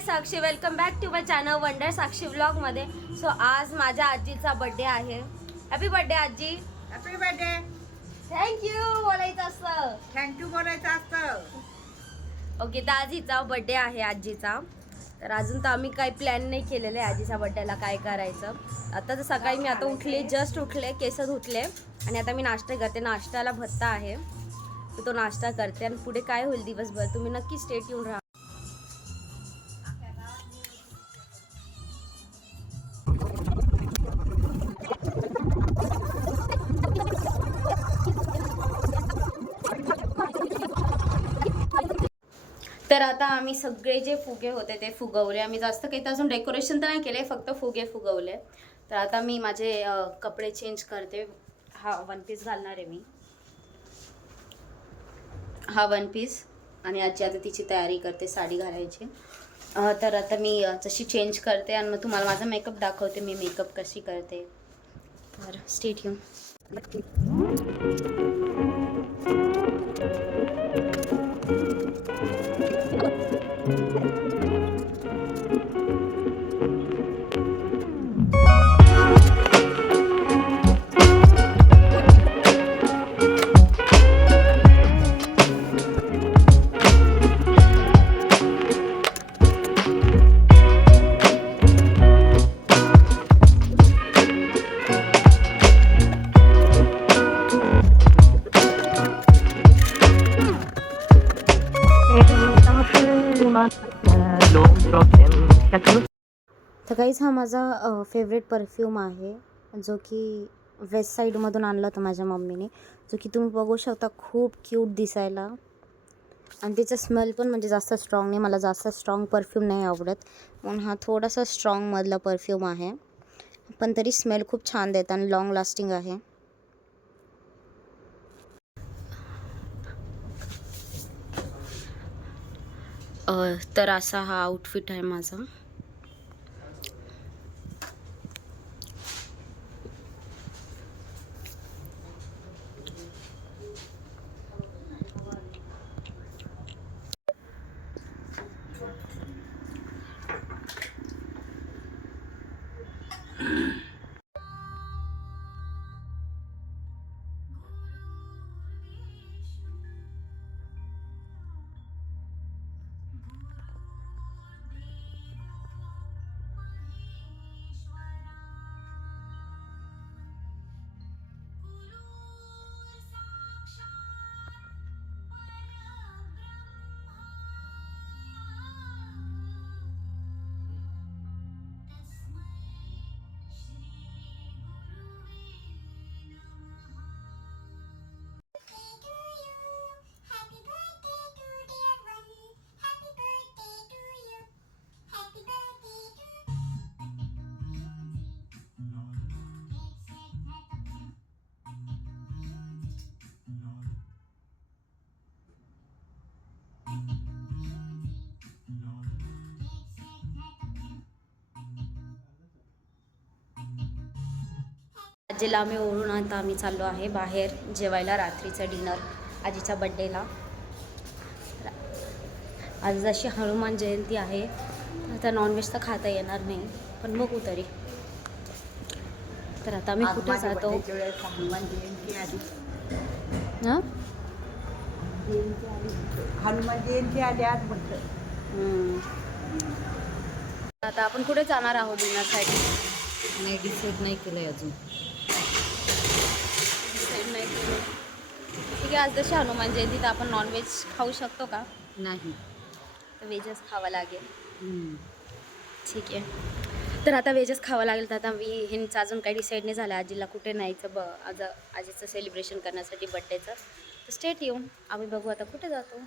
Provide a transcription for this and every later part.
High Sakshi, welcome back to my channel wonder Sakshi vlog मध्ये. So आज माझ्या आजीचा बर्थडे आहे. हॅपी बर्थडे आजी. Happy birthday. थँक्यू बोलायचं असतं. थँक्यू बोलायचं असतं. ओके, तर आज हिचा बर्थडे आहे आजीचा. तर अजून तर आम्ही काही प्लॅन नाही केलेलं आहे आजीचा बर्थडेला काय करायचं. आता तर सकाळी मी आता उठले, जस्ट उठले, केस धुतले आणि आता मी नाश्ता करते. नाश्त्याला भत्ता आहे, तर तो नाश्ता करते आणि पुढे काय होईल दिवसभर तुम्ही नक्की स्टे ट्यून राहा. तर आता आम्ही सगळे जे फुगे होते ते फुगवले. आम्ही जास्त काही तर अजून डेकोरेशन तर नाही केले, फक्त फुगे फुगवले. तर आता मी माझे कपडे चेंज करते. हा वन पीस घालणार आहे मी, हा वन पीस. आणि आजी आता तिची तयारी करते साडी घालायची. तर आता मी जशी चेंज करते आणि मग तुम्हाला माझा मेकअप दाखवते, मी मेकअप कशी करते. तर स्टे ट्यून. तर काहीच हा माझा फेवरेट परफ्यूम आहे, जो की वेस्ट साईडमधून आणला होता माझ्या मम्मीने. जो की तुम्ही बघू शकता, खूप क्यूट दिसायला. आणि त्याचा स्मेल पण म्हणजे जास्त स्ट्रॉंग नाही, मला जास्त स्ट्रॉंग परफ्यूम नाही आवडत, म्हणून हा थोडासा स्ट्रॉंगमधला परफ्यूम आहे. पण तरी स्मेल खूप छान देत आणि लॉंग लास्टिंग आहे. तर असा हा आउटफिट आहे माझा. आजीला आम्ही ओढून आता आम्ही चाललो आहे बाहेर जेवायला, रात्रीचा डिनर आजीच्या बड्डेला. आज जशी हनुमान जयंती आहे, आता नॉनव्हेज तर खाता येणार नाही, पण बघू तरी. तर आता आम्ही कुठे जातो? हनुमान जयंती आली. हां, हनुमान जयंती आली आज म्हटलं. आता आपण कुठे जाणार आहोत डिनरसाठी? नाही, डिसाईड नाही केलं आहे अजून. नाही केलं. ठीक आहे, आज जशी हनुमान जयंती तर आपण नॉनव्हेज खाऊ शकतो का? नाही. तर व्हेजच खावं लागेल. ठीक आहे, तर आता व्हेजच खावं लागेल. तर आता ह्यांचं अजून काही डिसाईड नाही झालं आजीला कुठे न्यायचं आज आजीचं सेलिब्रेशन करण्यासाठी बड्डेचं. तर स्टेट येऊन आम्ही बघू आता कुठे जातो.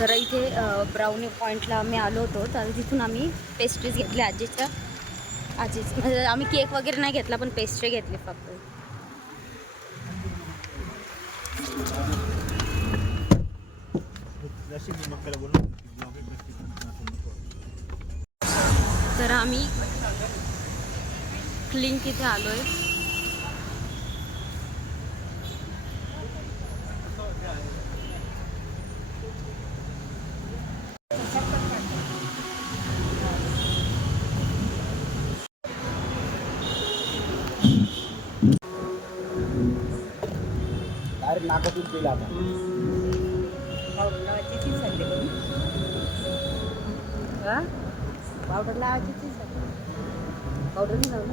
तर इथे ब्राउनी पॉईंटला आम्ही आलो होतो, तर तिथून आम्ही पेस्ट्रीज घेतल्या आजीचं. म्हणजे आम्ही केक वगैरे नाही घेतला, पण पेस्ट्री घेतली फक्त. आम्ही क्लिंक इथे आलोय. डायरेक्ट नाकातून तेल आता. पावडर लावायची ती सांगते कोणी. पावडर लावायची ती सांगते. पावडर नाही लावलं.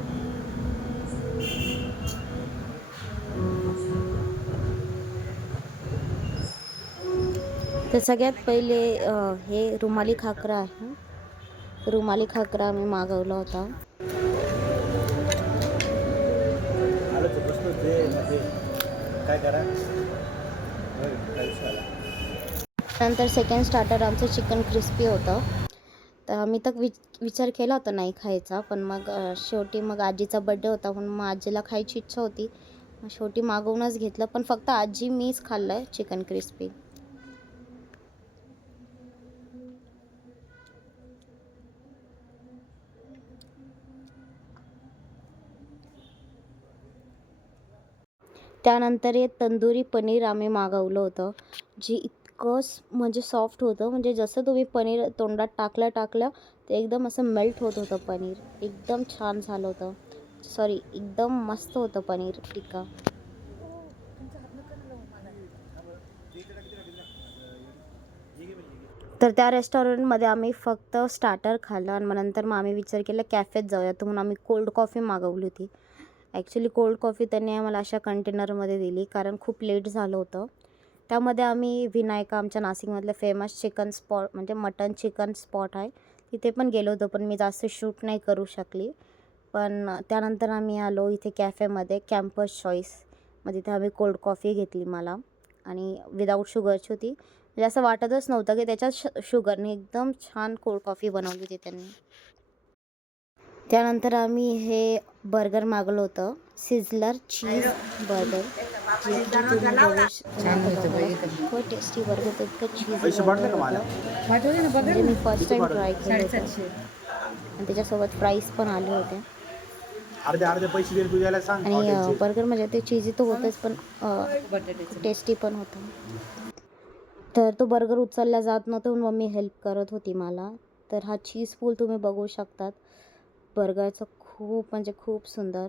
तर सगळ्यात पहिले हे रुमाली खाकरा आहे. रुमाली खाकरा आम्ही मागवला होता. आलं तर बसलो ते मध्ये काय करा नंतर सेकंड स्टार्टर आमचं चिकन क्रिस्पी होतं. तर आम्ही तर विचार केला होता नाही खायचा, पण मग शेवटी मग आजीचा बड्डे होता म्हणून मग आजीला खायची इच्छा होती. मग शेवटी मागवूनच घेतलं, पण फक्त आजी मीच खाल्लं आहे चिकन क्रिस्पी. त्यानंतर हे तंदुरी पनीर आम्ही मागवलं होतं, जे इतकं म्हणजे सॉफ्ट होतं, म्हणजे जसं तुम्ही पनीर तोंडात टाकलं ते एकदम असं मेल्ट होत होतं पनीर. एकदम छान झालं होतं. सॉरी, एकदम मस्त होतं पनीर टिक्का. तर त्या रेस्टॉरंटमध्ये आम्ही फक्त स्टार्टर खाल्लं आणि मग नंतर मग आम्ही विचार केला कॅफेत जाऊया, तर म्हणून आम्ही कोल्ड कॉफी मागवली होती. ॲक्च्युली कोल्ड कॉफी त्यांनी आम्हाला अशा कंटेनरमध्ये दिली कारण खूप लेट झालं होतं. त्यामध्ये आम्ही विनायका, आमच्या नाशिकमधलं फेमस चिकन स्पॉट म्हणजे मटन चिकन स्पॉट आहे, तिथे पण गेलो होतो, पण मी जास्त शूट नाही करू शकली. पण त्यानंतर आम्ही आलो इथे कॅफेमध्ये कॅम्पस चॉईस. मग तिथे आम्ही कोल्ड कॉफी घेतली मला, आणि विदाऊट शुगरची होती. म्हणजे असं वाटतच नव्हतं की त्याच्यात शुगरने एकदम छान कोल्ड कॉफी बनवली होती त्यांनी. त्यानंतर आम्ही हे बर्गर मागवलं होतं, सिझलर चीज बर्गर. छान होतं बाई. खूप टेस्टी बर्गर होतं, इतकं चीज पैसे वाटले का मला? पाठवले ना बघा म्हणजे ना. मी फर्स्ट टाइम ट्राय केलं होतं. 750. आणि त्याच्यासोबत फ्राईज पण आले होते. अर्धे पैसे दिले तुझ्याला सांग आणि हॉटेलचे. बर्गर म्हणजे ते चीजी तर होतंच, पण बटाट्याचं. टेस्टी पण होतं. तर तो बर्गर उचलला जात नव्हता म्हणून मम्मी हेल्प करत होती मला. तर हा चीज पूल तुम्ही बघू शकतात बर्गरचं, खूप म्हणजे खूप सुंदर.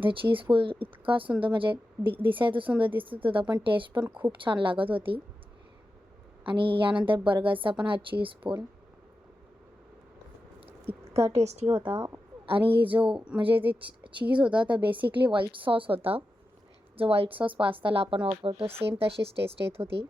द चीज पूल इतका सुंदर, म्हणजे दिसायचं सुंदर दिसत होता, पण टेस्ट पण खूप छान लागत होती. आणि यानंतर बर्गरचा पण हा चीज पूल इतका टेस्टी होता. आणि जो म्हणजे ते चीज होता तर बेसिकली व्हाईट सॉस होता, जो व्हाईट सॉस पास्ताला आपण वापरतो सेम तशीच टेस्ट येत होती.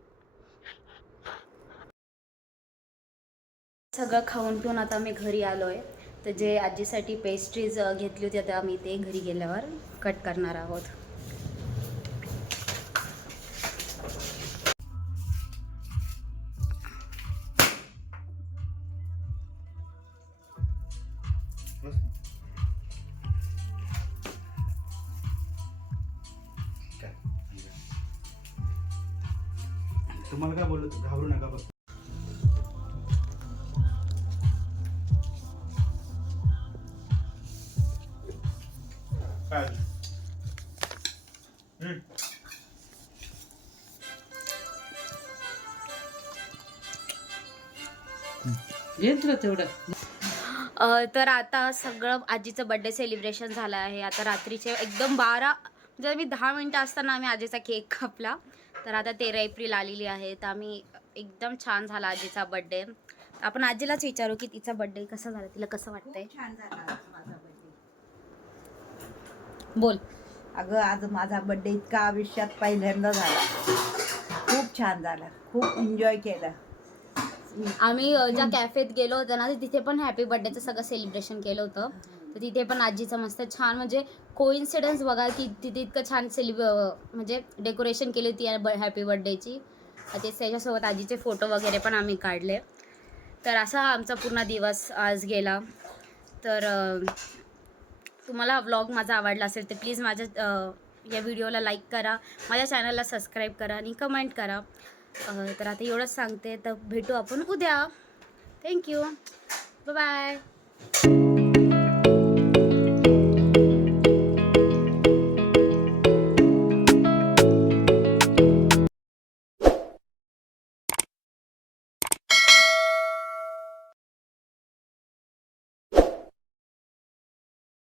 सगळं खाऊन पिऊन आता आम्ही घरी आलो आहे. तर जे आजीसाठी पेस्ट्रीज घेतली होती, आता आम्ही ते घरी गेल्यावर कट करणार आहोत. तुम्हाला काय बोललो, घाबरू नका बस. काय घे तुला तेवढं. तर आता सगळं आजीचं बड्डे सेलिब्रेशन झालं आहे. आता रात्रीचे एकदम 12, जर मी 10 मिनटं असताना आम्ही आजीचा केक कापला. तर आता 13 एप्रिल आलेली आहे, तर आम्ही एकदम छान झाला आजीचा बड्डे. आपण आजीलाच विचारू की तिचा बड्डे कसा झाला, तिला कसं वाटतंय. छान झाला आज माझा बर्थडे. बोल. अगं आज माझा बर्थडे इतका आयुष्यात पहिल्यांदा झाला. खूप छान झाला, खूप एन्जॉय केलं. आम्ही ज्या कॅफेत गेलो होतो ना, तिथे पण हॅपी बर्थडेचं सगळं सेलिब्रेशन केलं होतं. तर तिथे पण आजीचं मस्त छान, म्हणजे कोइन्सिडन्स बघा की तिथे इतकं छान म्हणजे डेकोरेशन केली होती हॅपी बर्थडेची. ते त्याच्यासोबत आजीचे फोटो वगैरे पण आम्ही काढले. तर असा हा आमचा पूर्ण दिवस आज गेला. तर तुम्हाला हा व्लॉग माझा आवडला असेल तर प्लीज माझ्या या व्हिडिओला लाईक करा, माझ्या चॅनलला सबस्क्राईब करा आणि कमेंट करा. तर आता एवढंच सांगते, तर भेटू आपण उद्या. Thank you bye